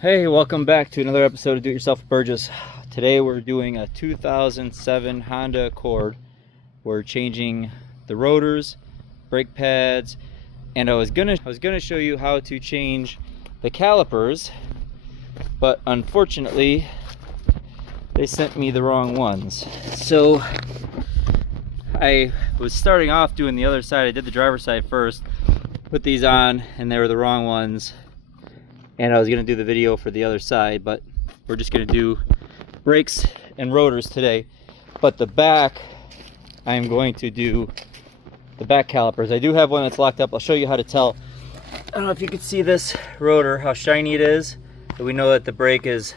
Hey, welcome back to another episode of Do It Yourself with Burgess. Today we're doing a 2007 Honda Accord. We're changing the rotors, brake pads, and I was gonna show you how to change the calipers, but unfortunately they sent me the wrong ones. So I was starting off doing the other side. I did the driver's side first, put these on, and they were the wrong ones. And I was going to do the video for the other side, but we're just going to do brakes and rotors today. But the back, I'm going to do the back calipers. I do have one that's locked up. I'll show you how to tell. I don't know if you can see this rotor, how shiny it is. But we know that the brake is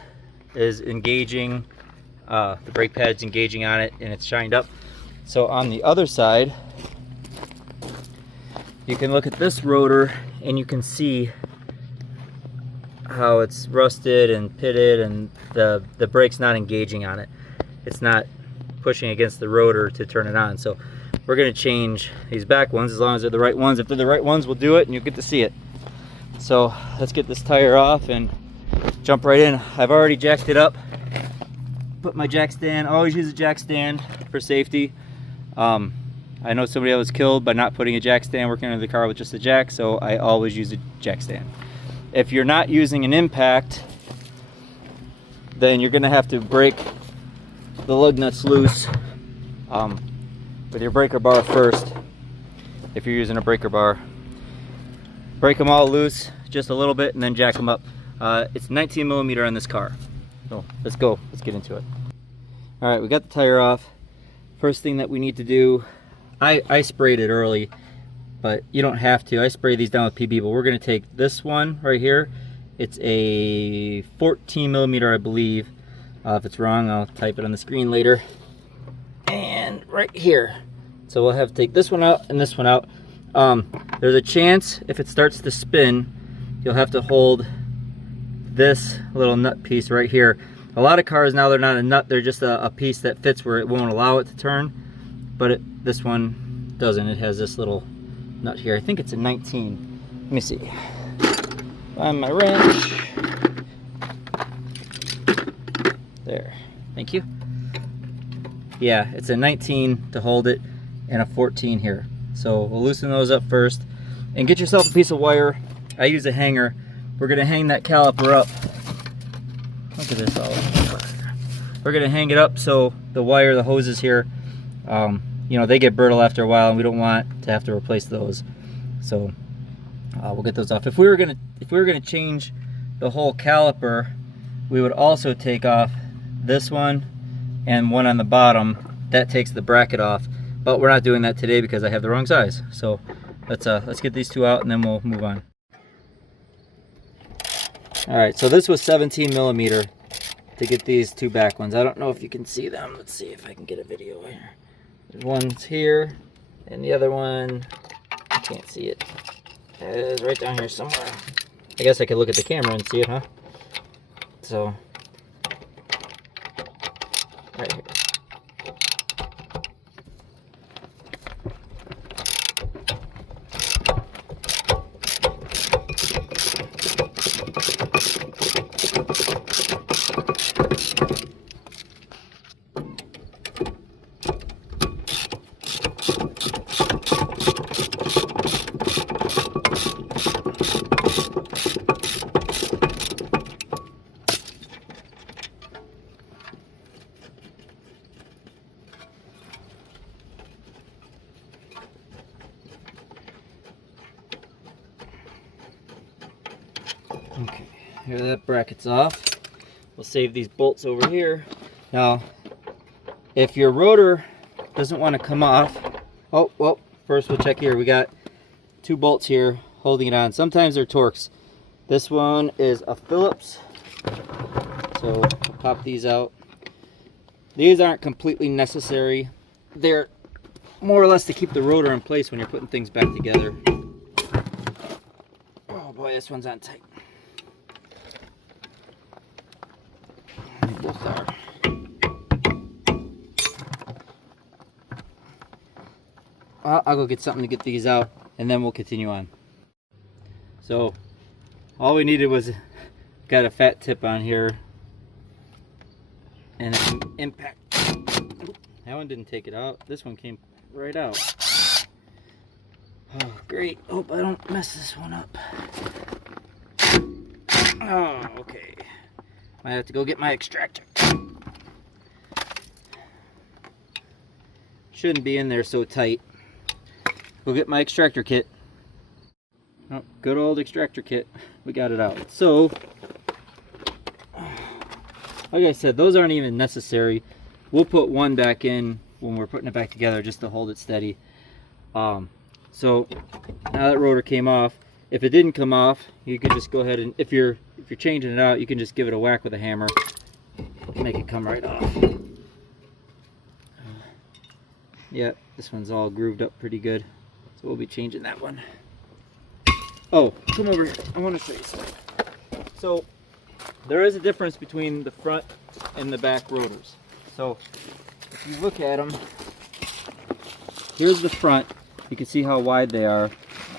engaging, the brake pad's engaging on it, and it's shined up. So on the other side, you can look at this rotor and you can see how it's rusted and pitted, and the brake's not engaging on it. It's not pushing against the rotor to turn it on. So we're going to change these back ones as long as they're the right ones. If they're the right ones, we'll do it and you'll get to see it. So let's get this tire off and jump right in. I've already jacked it up, put my jack stand. I always use a jack stand for safety. I know somebody that was killed by not putting a jack stand, working under the car with just a jack, so I always use a jack stand. If you're not using an impact, then you're going to have to break the lug nuts loose with your breaker bar first. If you're using a breaker bar, break them all loose just a little bit and then jack them up. It's 19 millimeter on this car. So let's go. Let's get into it. All right, we got the tire off. First thing that we need to do, I sprayed it early, but you don't have to. I spray these down with PB, but we're going to take this one right here. It's a 14 millimeter, I believe. If it's wrong, I'll type it on the screen later. And right here. So we'll have to take this one out and this one out. There's a chance if it starts to spin, you'll have to hold this little nut piece right here. A lot of cars now, they're not a nut, they're just a piece that fits where it won't allow it to turn. But this one doesn't. It has this little nut here. I think it's a 19. Let me see. Find my wrench. There. Thank you. Yeah, it's a 19 to hold it and a 14 here. So we'll loosen those up first and get yourself a piece of wire. I use a hanger. We're going to hang that caliper up. Look at this all. We're going to hang it up so the wire, the hoses here, you know, they get brittle after a while, and we don't want to have to replace those. So we'll get those off. If we were gonna change the whole caliper, we would also take off this one and one on the bottom. That takes the bracket off, but we're not doing that today because I have the wrong size. So let's get these two out and then we'll move on. All right, so this was 17 millimeter to get these two back ones. I don't know if you can see them. Let's see if I can get a video here. One's here, and the other one, I can't see it. It's right down here somewhere. I guess I could look at the camera and see it, huh? So, right here. Okay, here that bracket's off. We'll save these bolts over here. Now, if your rotor doesn't want to come off, oh, well, first we'll check here. We got two bolts here holding it on. Sometimes they're Torx. This one is a Phillips. So we'll pop these out. These aren't completely necessary. They're more or less to keep the rotor in place when you're putting things back together. Oh boy, this one's on tight. Both are. I'll go get something to get these out and then we'll continue on. So all we needed was got a fat tip on here and an impact. That one didn't take it out. This one came right out. Oh, great. Hope I don't mess this one up. Oh, okay. Might have to go get my extractor. Shouldn't be in there so tight. Go get my extractor kit. Oh, good old extractor kit. We got it out. So, like I said, those aren't even necessary. We'll put one back in when we're putting it back together just to hold it steady. So now that rotor came off, if it didn't come off, you could just go ahead and if you're changing it out, you can just give it a whack with a hammer, make it come right off. Yeah, this one's all grooved up pretty good, so we'll be changing that one. Oh, come over here. I want to show you something. So there is a difference between the front and the back rotors. So if you look at them, here's the front. You can see how wide they are.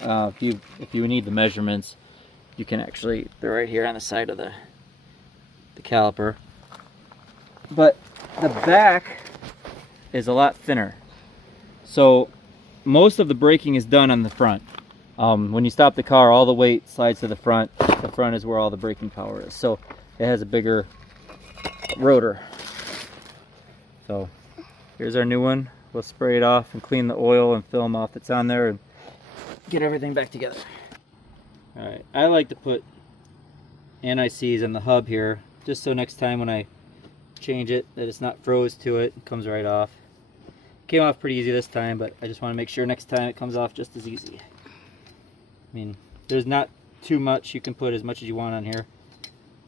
If you need the measurements, you can actually, they're right here on the side of the caliper. But the back is a lot thinner. So most of the braking is done on the front. When you stop the car, all the weight slides to the front. The front is where all the braking power is. So it has a bigger rotor. So here's our new one. We'll spray it off and clean the oil and film off that's on there and get everything back together. Alright, I like to put anti-seize on the hub here, just so next time when I change it, that it's not froze to it. It comes right off. Came off pretty easy this time, but I just want to make sure next time it comes off just as easy. I mean, there's not too much. You can put as much as you want on here.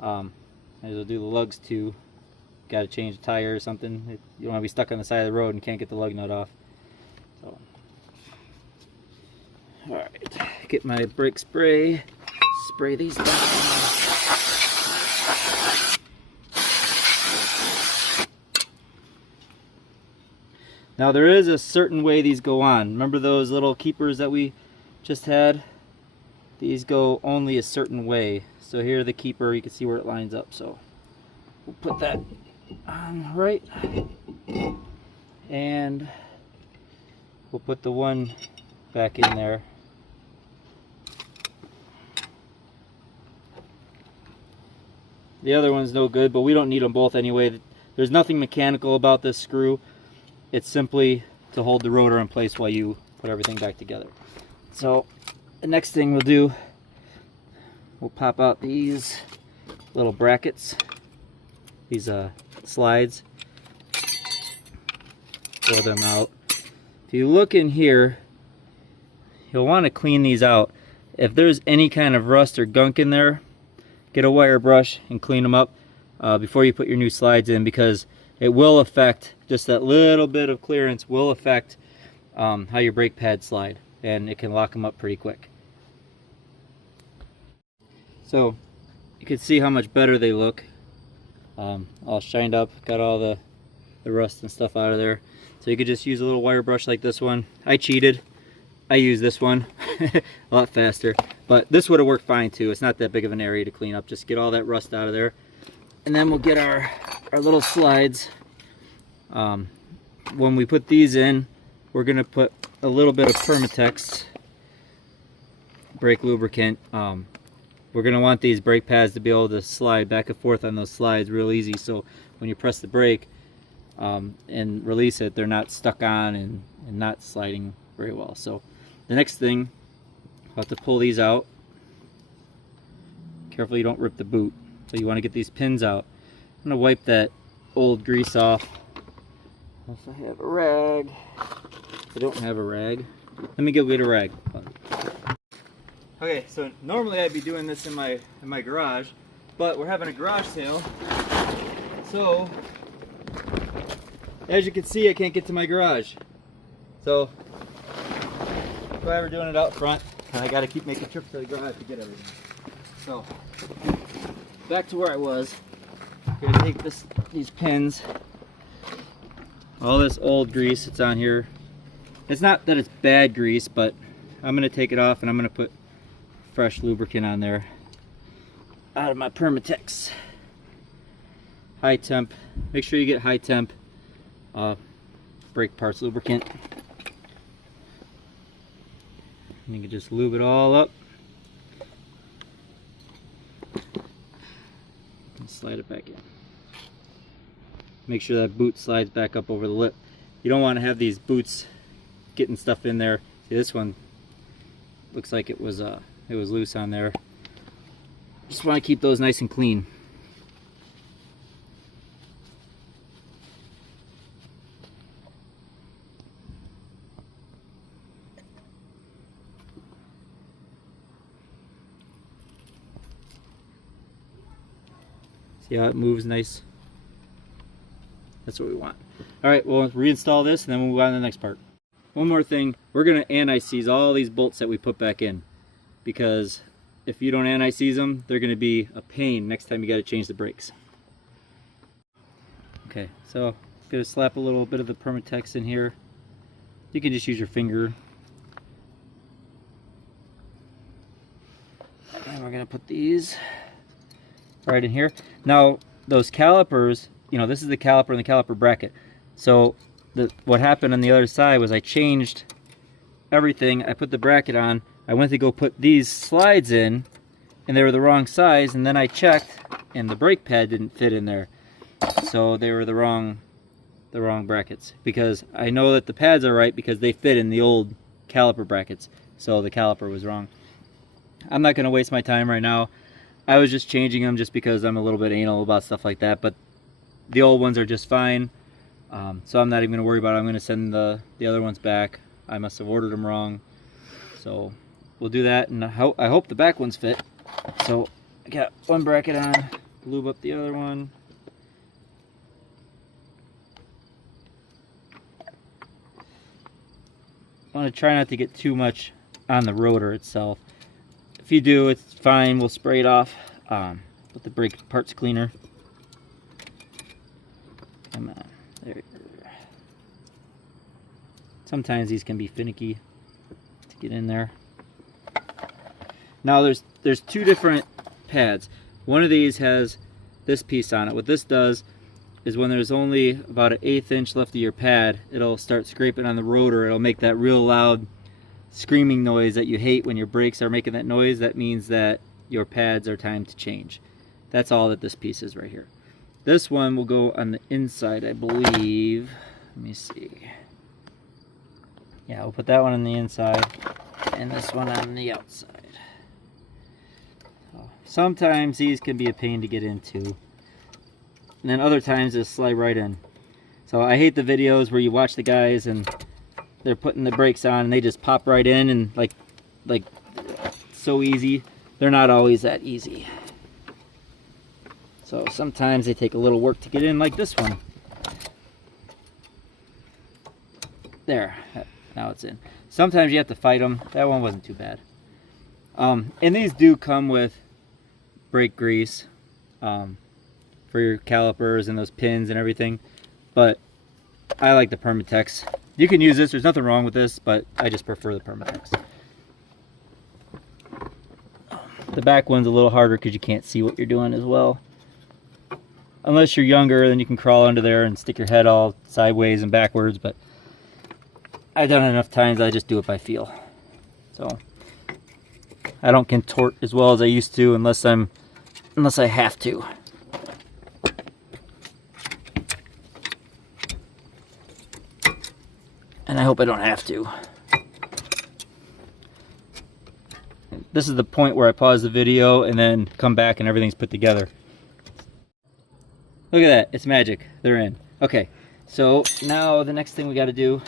As we'll do the lugs too. Got to change a tire or something. You don't want to be stuck on the side of the road and can't get the lug nut off. So, all right, get my brake spray. Spray these down. Now there is a certain way these go on. Remember those little keepers that we just had? These go only a certain way. So here the keeper, you can see where it lines up. So we'll put that on right, and we'll put the one back in there. The other one's no good, but we don't need them both anyway. There's nothing mechanical about this screw. It's simply to hold the rotor in place while you put everything back together. So the next thing we'll do, we'll pop out these little brackets, these slides, throw them out. If you look in here, you'll want to clean these out. If there's any kind of rust or gunk in there, get a wire brush and clean them up before you put your new slides in, because it will affect, just that little bit of clearance will affect how your brake pads slide, and it can lock them up pretty quick. So you can see how much better they look. All shined up, got all the rust and stuff out of there. So you could just use a little wire brush like this one. I cheated. I used this one a lot faster, but this would have worked fine too. It's not that big of an area to clean up. Just get all that rust out of there, and then we'll get our little slides. When we put these in, we're gonna put a little bit of Permatex brake lubricant. We're gonna want these brake pads to be able to slide back and forth on those slides real easy, so when you press the brake and release it, they're not stuck on and not sliding very well. So the next thing, I'll have to pull these out. Careful you don't rip the boot. So you want to get these pins out. I'm gonna wipe that old grease off. If I have a rag. If I don't have a rag, let me go get a rag. Okay, so normally I'd be doing this in my garage, but we're having a garage sale. So as you can see, I can't get to my garage. So if I were doing it out front, and I got to keep making trips to the garage to get everything. So back to where I was. I'm gonna take these pins, all this old grease that's on here. It's not that it's bad grease, but I'm gonna take it off and I'm gonna put fresh lubricant on there. out of my Permatex high temp. Make sure you get high temp brake parts lubricant. And you can just lube it all up and slide it back in. Make sure that boot slides back up over the lip. You don't want to have these boots getting stuff in there. See, this one looks like it was loose on there. Just want to keep those nice and clean. See how it moves nice? That's what we want. All right, we'll reinstall this and then we'll move on to the next part. One more thing, we're gonna anti-seize all these bolts that we put back in, because if you don't anti-seize them, they're gonna be a pain next time you gotta change the brakes. Okay, so I'm gonna slap a little bit of the Permatex in here. You can just use your finger. And we're gonna put these right in here. Now, those calipers, you know, this is the caliper and the caliper bracket. So what happened on the other side was I changed everything. I put the bracket on. I went to go put these slides in, and they were the wrong size. And then I checked, and the brake pad didn't fit in there. So they were the wrong brackets. Because I know that the pads are right because they fit in the old caliper brackets. So the caliper was wrong. I'm not going to waste my time right now. I was just changing them just because I'm a little bit anal about stuff like that, but the old ones are just fine. So I'm not even going to worry about it. I'm going to send the other ones back. I must have ordered them wrong. So we'll do that, and I hope the back ones fit. So I got one bracket on, lube up the other one. I want to try not to get too much on the rotor itself. If you do, it's fine. We'll spray it off with the brake parts cleaner. Come on. There. Sometimes these can be finicky to get in there. Now there's two different pads. One of these has this piece on it. What this does is when there's only about an 1/8 inch left of your pad, it'll start scraping on the rotor. It'll make that real loud screaming noise that you hate when your brakes are making that noise. That means that your pads are time to change. That's all that this piece is right here. This one will go on the inside, I believe. Let me see. Yeah, we'll put that one on the inside and this one on the outside. So sometimes these can be a pain to get into, and then other times they slide right in. So I hate the videos where you watch the guys and they're putting the brakes on and they just pop right in, and like so easy. They're not always that easy. So sometimes they take a little work to get in, like this one. There, now it's in. Sometimes you have to fight them. That one wasn't too bad. And these do come with brake grease for your calipers and those pins and everything. But I like the Permatex. You can use this, there's nothing wrong with this, but I just prefer the Permatex. The back one's a little harder because you can't see what you're doing as well. Unless you're younger, then you can crawl under there and stick your head all sideways and backwards, but I've done it enough times, I just do it by feel. So I don't contort as well as I used to unless I have to. And I hope I don't have to. This is the point where I pause the video and then come back and everything's put together. Look at that, it's magic, they're in. Okay, so now the next thing we gotta do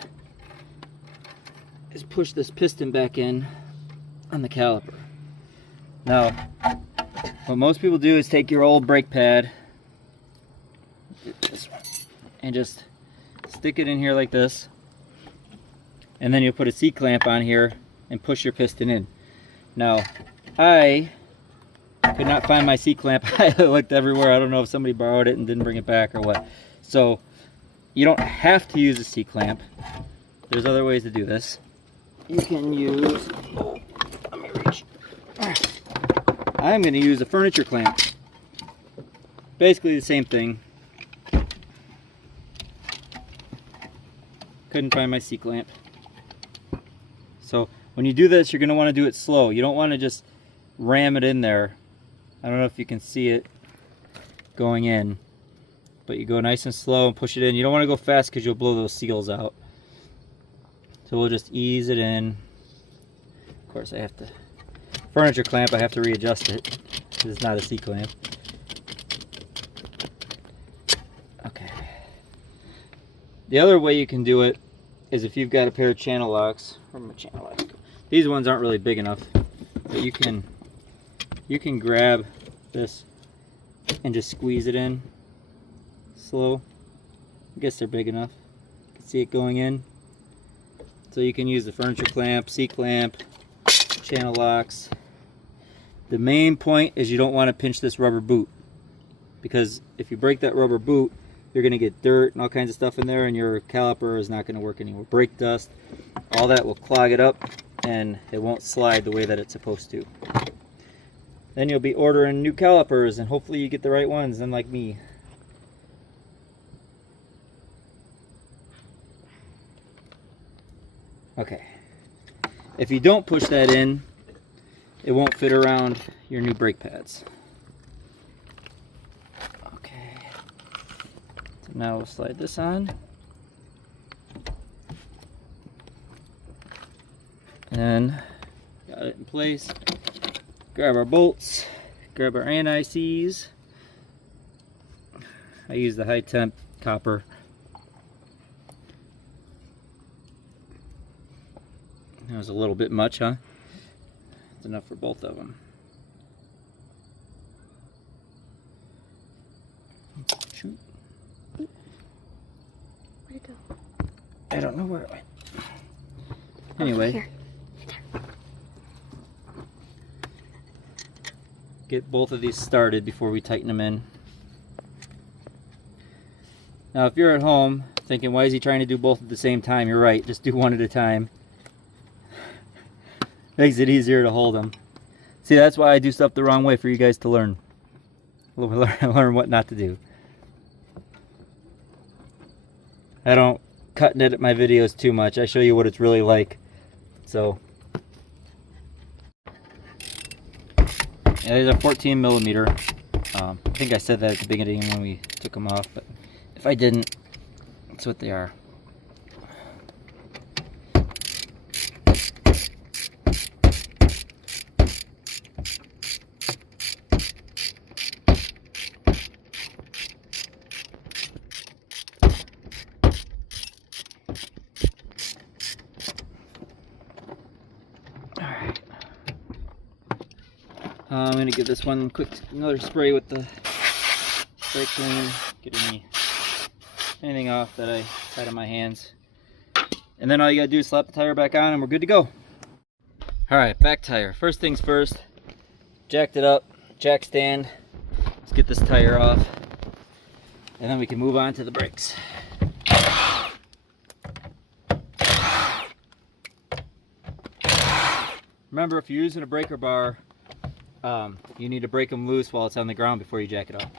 is push this piston back in on the caliper. Now, what most people do is take your old brake pad, this one, and just stick it in here like this. And then you'll put a C-clamp on here and push your piston in. Now, I could not find my C-clamp. I looked everywhere. I don't know if somebody borrowed it and didn't bring it back or what. So, you don't have to use a C-clamp. There's other ways to do this. You can use, oh, let me reach. I'm going to use a furniture clamp. Basically the same thing. Couldn't find my C-clamp. So when you do this, you're going to want to do it slow. You don't want to just ram it in there. I don't know if you can see it going in, but you go nice and slow and push it in. You don't want to go fast because you'll blow those seals out. So we'll just ease it in. Of course, I have to, furniture clamp, I have to readjust it. It's not a C-clamp. Okay. The other way you can do it is if you've got a pair of channel locks. Where are my channel locks go? These ones aren't really big enough, but you can grab this and just squeeze it in slow. I guess they're big enough. You can see it going in. So you can use the furniture clamp, C-clamp, channel locks. The main point is you don't want to pinch this rubber boot, because if you break that rubber boot, you're going to get dirt and all kinds of stuff in there, and your caliper is not going to work anymore. Brake dust, all that will clog it up, and it won't slide the way that it's supposed to. Then you'll be ordering new calipers, and hopefully you get the right ones, unlike me. Okay. If you don't push that in, it won't fit around your new brake pads. Okay. So now we'll slide this on. And got it in place. Grab our bolts, grab our anti-seize. I use the high temp copper. That was a little bit much, huh? It's enough for both of them. Shoot. Where'd it go? I don't know where it went. Anyway. Here. Get both of these started before we tighten them in. Now if you're at home thinking, why is he trying to do both at the same time? You're right, just do one at a time. Makes it easier to hold them. See, that's why I do stuff the wrong way, for you guys to learn. Learn what not to do. I don't cut and edit my videos too much. I show you what it's really like. So, yeah, these are 14 millimeter. I think I said that at the beginning when we took them off, but if I didn't, that's what they are. I'm going to give this one another spray with the spray cleaner, get anything off that I had in my hands. And then all you got to do is slap the tire back on and we're good to go. Alright, back tire. First things first, jacked it up, jack stand. Let's get this tire off and then we can move on to the brakes. Remember, if you're using a breaker bar, you need to break them loose while it's on the ground before you jack it off.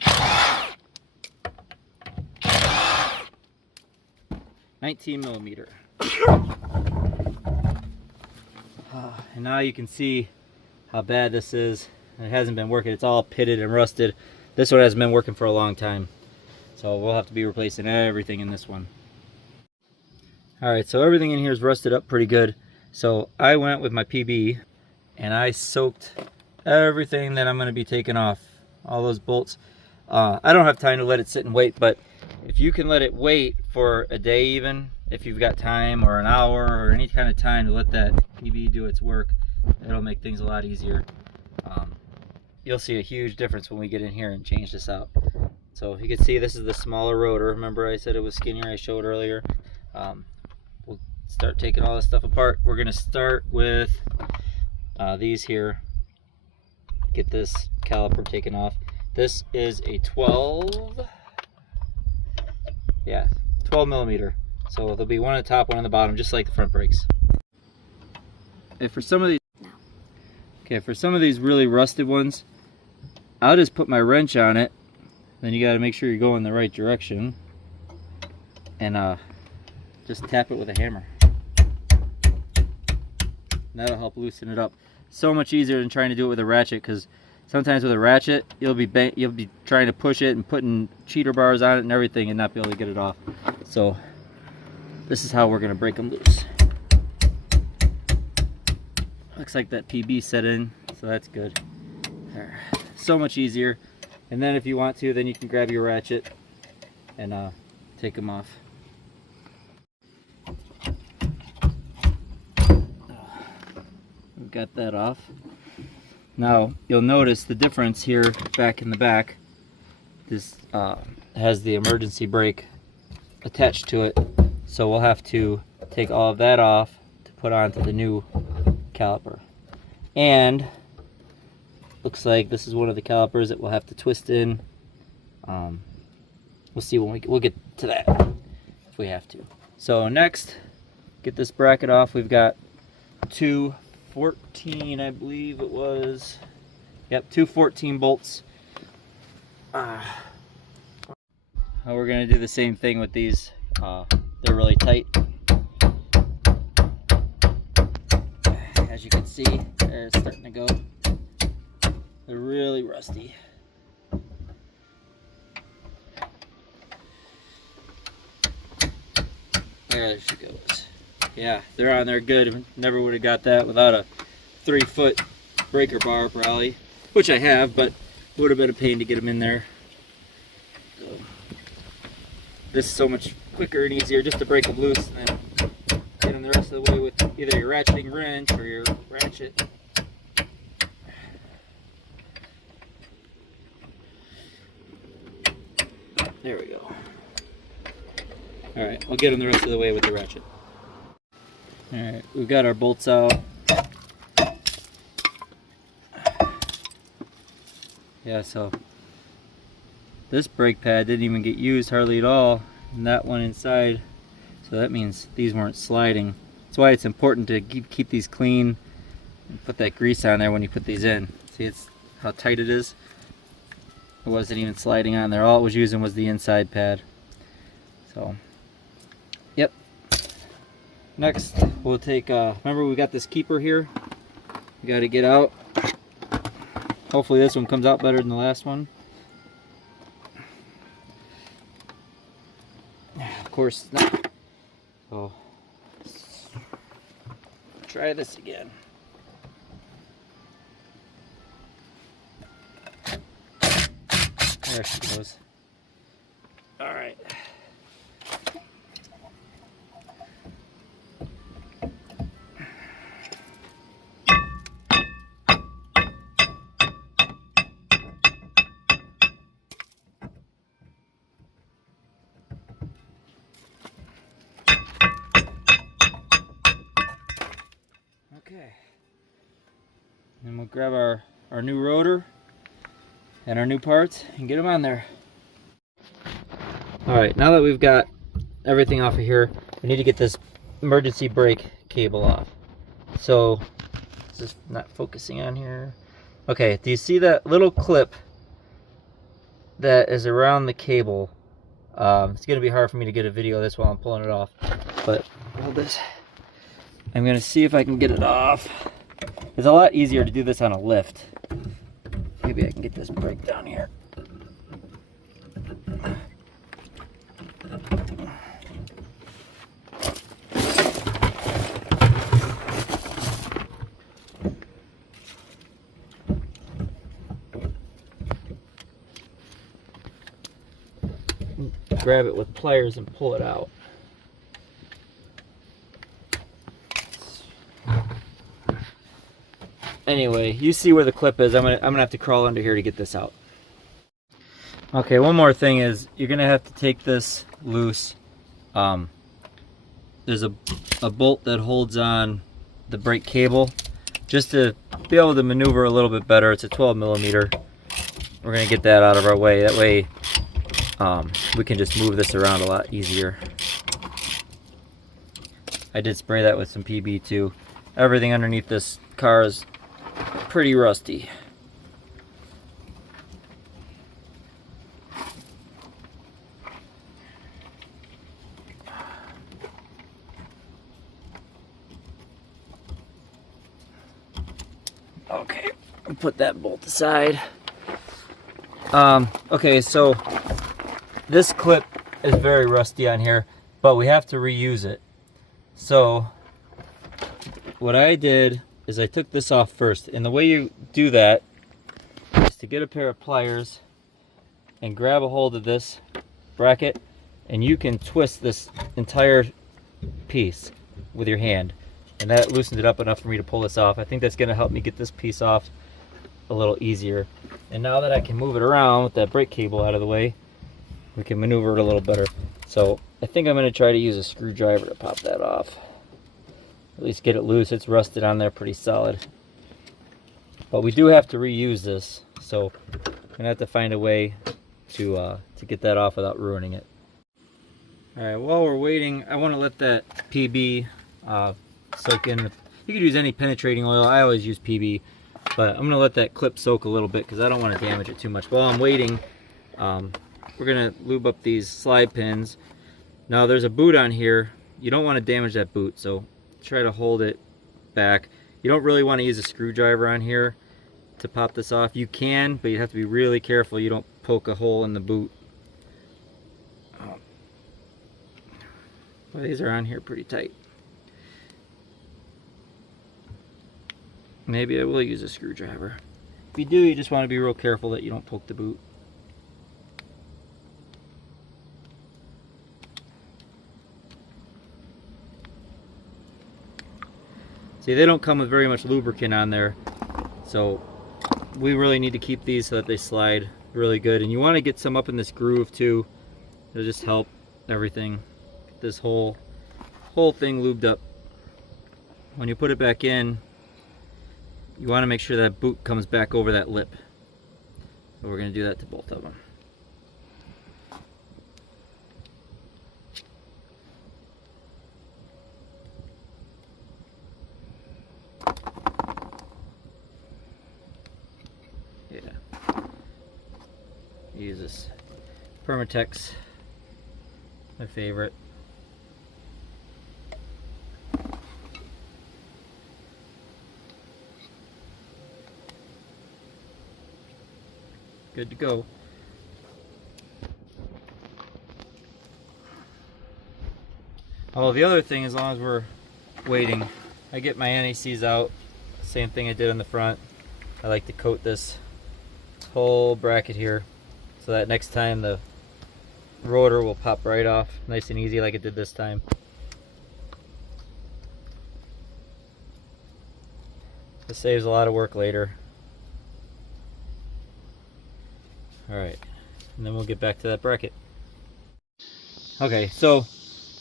19 millimeter. And now you can see how bad this is. It hasn't been working. It's all pitted and rusted. This one hasn't been working for a long time. So we'll have to be replacing everything in this one. Alright, so everything in here is rusted up pretty good. So I went with my PB and I soaked everything that I'm going to be taking off. All those bolts. I don't have time to let it sit and wait, but if you can let it wait for a day even, if you've got time, or an hour, or any kind of time to let that PB do its work, it'll make things a lot easier. You'll see a huge difference when we get in here and change this out. So you can see this is the smaller rotor. Remember I said it was skinnier, I showed earlier. We'll start taking all this stuff apart. We're going to start with these here. Get this caliper taken off. This is a 12 millimeter. So there'll be one on the top, one on the bottom, just like the front brakes. And for some of these, for some of these really rusted ones, I'll just put my wrench on it. Then you got to make sure you're going the right direction. And just tap it with a hammer. That'll help loosen it up. So much easier than trying to do it with a ratchet, because sometimes with a ratchet you'll be trying to push it and putting cheater bars on it and everything and not be able to get it off. So this is how we're going to break them loose. Looks like that PB set in, so that's good. There. So much easier. And then if you want to, then you can grab your ratchet and take them off. We've got that off. Now you'll notice the difference here back in the back. This has the emergency brake attached to it, so we'll have to take all of that off to put onto the new caliper. And looks like this is one of the calipers that we'll have to twist in. We'll see when we'll get to that if we have to. So next, get this bracket off. We've got 214, I believe it was. Yep, 214 bolts. We're gonna do the same thing with these. They're really tight. As you can see, they're starting to go. They're really rusty. There she goes. Yeah, they're on there good. Never would have got that without a 3-foot breaker bar probably, which I have, but it would have been a pain to get them in there. So, this is so much quicker and easier just to break them loose and then get them the rest of the way with either your ratcheting wrench or your ratchet. There we go. Alright, I'll get them the rest of the way with the ratchet. Alright, we've got our bolts out. Yeah, so this brake pad didn't even get used hardly at all, and that one inside, so that means these weren't sliding. That's why it's important to keep these clean and put that grease on there when you put these in. See, it's how tight it is. It wasn't even sliding on there. All it was using was the inside pad. So, yep. Next, we'll take, remember we got this keeper here? We got to get out. Hopefully this one comes out better than the last one. Of course it's not. So, let's try this again. There she goes. All right. Okay. Then we'll grab our new rotor and our new parts and get them on there. Alright, now that we've got everything off of here, we need to get this emergency brake cable off. So, is this not focusing on here? Okay, do you see that little clip that is around the cable? It's going to be hard for me to get a video of this while I'm pulling it off, but hold this. I'm going to see if I can get it off. It's a lot easier to do this on a lift. Maybe I can get this brake down here. Grab it with pliers and pull it out. Anyway, you see where the clip is. I'm gonna have to crawl under here to get this out. Okay, one more thing is you're gonna have to take this loose. There's a bolt that holds on the brake cable just to be able to maneuver a little bit better. It's a 12mm. We're gonna get that out of our way. That way we can just move this around a lot easier. I did spray that with some PB too. Everything underneath this car is pretty rusty. Okay, we'll put that bolt aside. Okay, so this clip is very rusty on here, but we have to reuse it. So what I did is I took this off first, and the way you do that is to get a pair of pliers and grab a hold of this bracket, and you can twist this entire piece with your hand, and that loosened it up enough for me to pull this off. I think that's going to help me get this piece off a little easier. And now that I can move it around with that brake cable out of the way, we can maneuver it a little better. So I think I'm going to try to use a screwdriver to pop that off. At least get it loose. It's rusted on there pretty solid. But we do have to reuse this, so I'm going to have to find a way to get that off without ruining it. Alright, while we're waiting, I want to let that PB soak in. You could use any penetrating oil. I always use PB. But I'm going to let that clip soak a little bit because I don't want to damage it too much. While I'm waiting, we're going to lube up these slide pins. Now there's a boot on here. You don't want to damage that boot, so try to hold it back. You don't really want to use a screwdriver on here to pop this off. You can, but you have to be really careful you don't poke a hole in the boot. Well, these are on here pretty tight. Maybe I will use a screwdriver. If you do, you just want to be real careful that you don't poke the boot. See, they don't come with very much lubricant on there, so we really need to keep these so that they slide really good. And you want to get some up in this groove too. It'll just help everything. Get this whole thing lubed up. When you put it back in, you want to make sure that boot comes back over that lip. So we're going to do that to both of them. Yeah. Use this Permatex, my favorite. Good to go. Oh, the other thing, as long as we're waiting, I get my NACs out. Same thing I did on the front. I like to coat this whole bracket here so that next time the rotor will pop right off nice and easy like it did this time. This saves a lot of work later. Alright, and then we'll get back to that bracket. Okay, so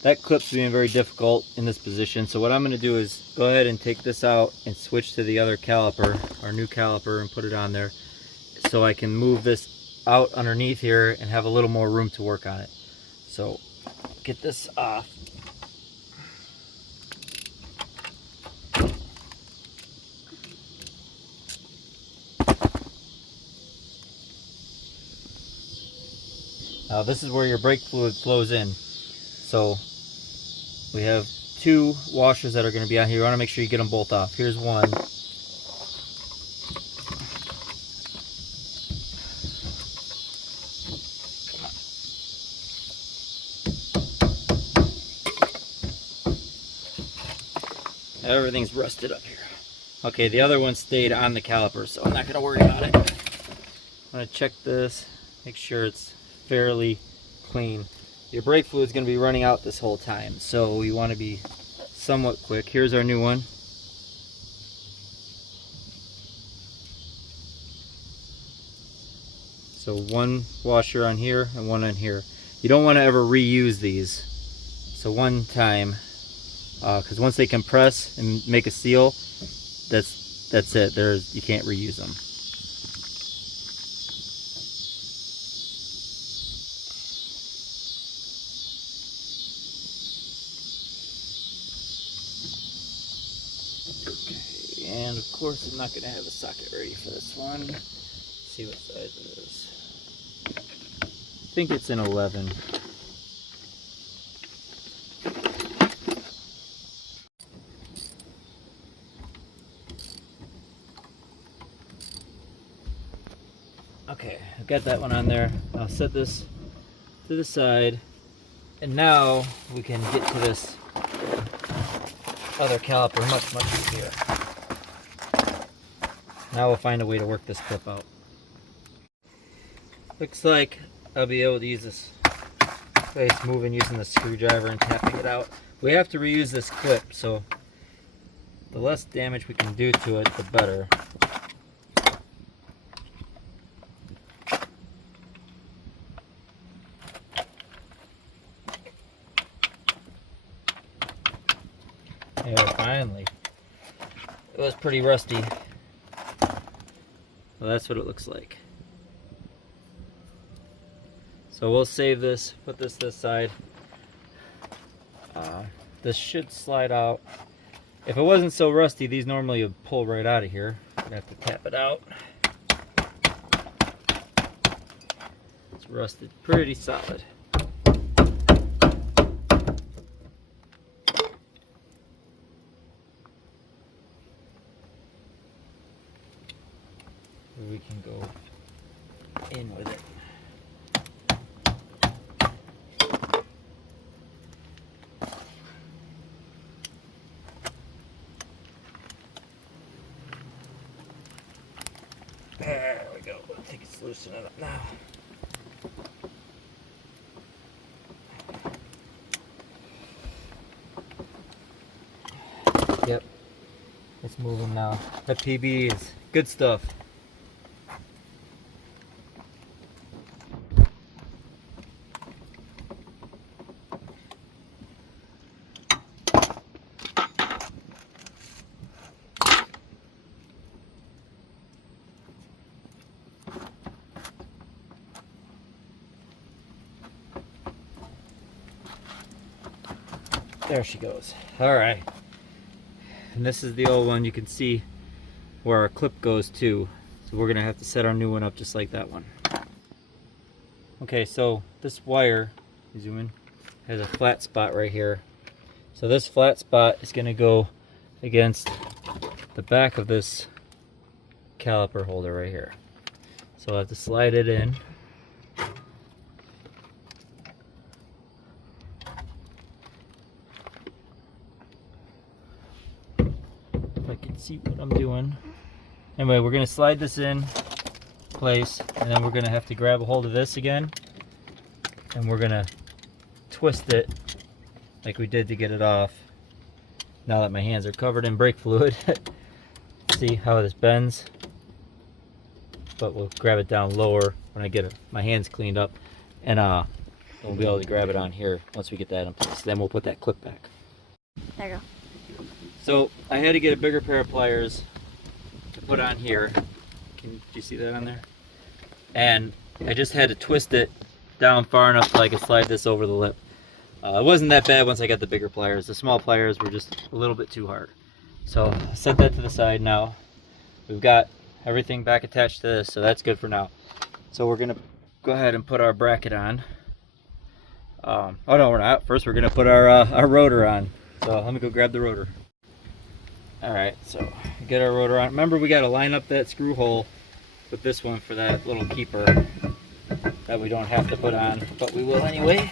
that clip's being very difficult in this position, so what I'm going to do is go ahead and take this out and switch to the other caliper, our new caliper, and put it on there so I can move this out underneath here and have a little more room to work on it. So get this off. Now this is where your brake fluid flows in. So we have two washers that are going to be on here. You want to make sure you get them both off. Here's one. Everything's rusted up here. Okay, the other one stayed on the caliper, so I'm not going to worry about it. I'm going to check this, make sure it's fairly clean. Your brake fluid is going to be running out this whole time, so you want to be somewhat quick. Here's our new one. So one washer on here and one on here. You don't want to ever reuse these. So one time, because once they compress and make a seal, that's it. You can't reuse them. Okay, and of course I'm not going to have a socket ready for this one. Let's see what size it is. I think it's an 11. Okay, I've got that one on there. I'll set this to the side, and now we can get to this other caliper much easier. Now we'll find a way to work this clip out. Looks like I'll be able to use this place moving using the screwdriver and tapping it out. We have to reuse this clip, so the less damage we can do to it, the better. Yeah, finally. It was pretty rusty. Well, that's what it looks like. So we'll save this, put this side. This should slide out. If it wasn't so rusty, these normally would pull right out of here. I'd have to tap it out. It's rusted pretty solid. We can go in with it. There we go. I think it's loosening up now. Yep, it's moving now. That PB is good stuff. There she goes. All right. And this is the old one. You can see where our clip goes to. So we're gonna have to set our new one up just like that one. Okay, so this wire, zoom in, has a flat spot right here. So this flat spot is gonna go against the back of this caliper holder right here. So I'll have to slide it in. If I can see what I'm doing. Anyway, we're gonna slide this in place, and then we're gonna have to grab a hold of this again, and we're gonna twist it like we did to get it off. Now that my hands are covered in brake fluid. See how this bends? But we'll grab it down lower when I get my hands cleaned up, and we'll be able to grab it on here once we get that in place. Then we'll put that clip back. There you go. So I had to get a bigger pair of pliers to put on here. Do you see that on there? And I just had to twist it down far enough so I could slide this over the lip. It wasn't that bad once I got the bigger pliers. The small pliers were just a little bit too hard. So set that to the side now. We've got everything back attached to this, so that's good for now. So we're gonna go ahead and put our bracket on. Oh no, we're not. First we're gonna put our rotor on. So let me go grab the rotor. Alright, so get our rotor on. Remember, we gotta line up that screw hole with this one for that little keeper that we don't have to put on, but we will anyway.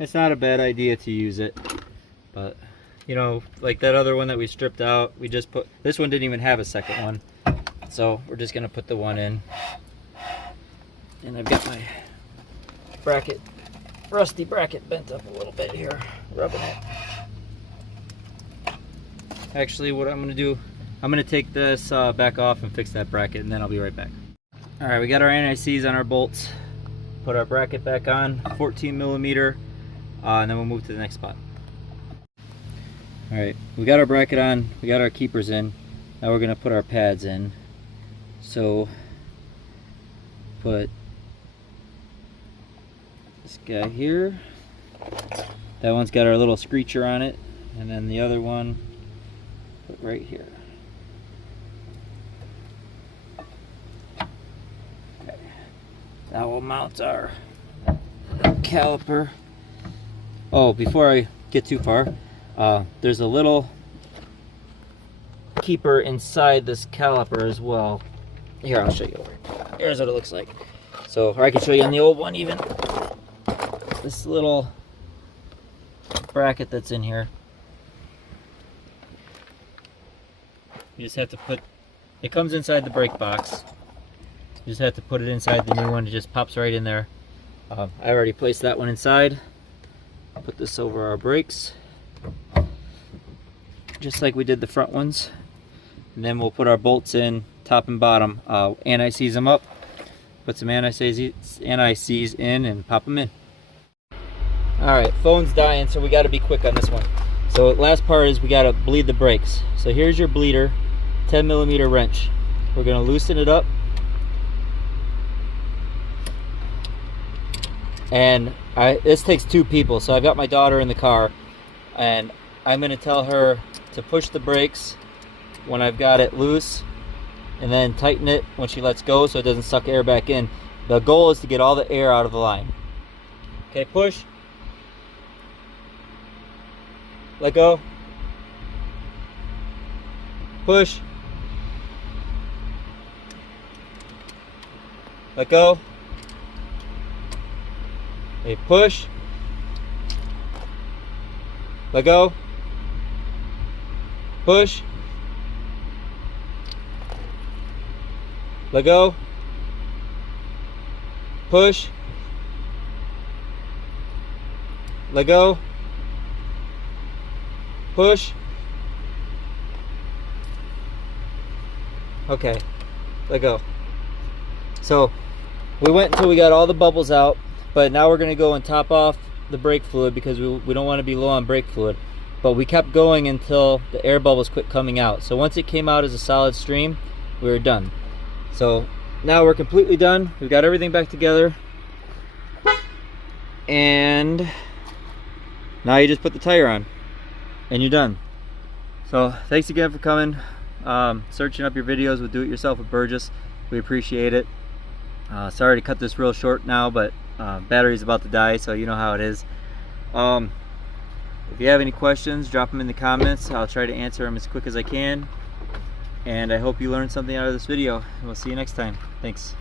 It's not a bad idea to use it, but you know, like that other one that we stripped out, we just put, this one didn't even have a second one, so we're just gonna put the one in. And I've got my bracket, rusty bracket, bent up a little bit here, rubbing it. Actually, what I'm gonna do, I'm gonna take this back off and fix that bracket, and then I'll be right bac. All right, we got our anti-seize on our bolts. Put our bracket back on, 14 millimeter. And then we'll move to the next spot. Alright, we got our bracket on, we got our keepers in. Now we're going to put our pads in. So, put this guy here. That one's got our little screecher on it. And then the other one, put right here. Okay. Now we'll mount our caliper. Oh, before I get too far, There's a little keeper inside this caliper as well. Here, I'll show you. Here's what it looks like. So, or I can show you on the old one even. This little bracket that's in here. You just have to put, it comes inside the brake box. You just have to put it inside the new one. It just pops right in there. I already placed that one inside. Put this over our brakes, just like we did the front ones. And then we'll put our bolts in top and bottom. Anti-seize them up. Put some anti-seize in and pop them in. Alright, phone's dying, so we got to be quick on this one. So last part is we got to bleed the brakes. So here's your bleeder, 10mm wrench. We're going to loosen it up. And this takes 2 people, so I've got my daughter in the car, and I'm going to tell her to push the brakes when I've got it loose, and then tighten it when she lets go so it doesn't suck air back in. The goal is to get all the air out of the line. Okay, push. Let go. Push. Let go. Okay, push. Let go. Push. Let go. Push. Let go. Push. Okay, let go. So we went until we got all the bubbles out, but now we're going to go and top off the brake fluid because we don't want to be low on brake fluid. But we kept going until the air bubbles quit coming out. So once it came out as a solid stream, we were done. So now we're completely done. We've got everything back together. And now you just put the tire on and you're done. So thanks again for coming, searching up your videos with Do-It-Yourself with Burgess. We appreciate it. Sorry to cut this real short now, but battery's about to die, so you know how it is. If you have any questions, drop them in the comments. I'll try to answer them as quick as I can. And I hope you learned something out of this video. We'll see you next time. Thanks.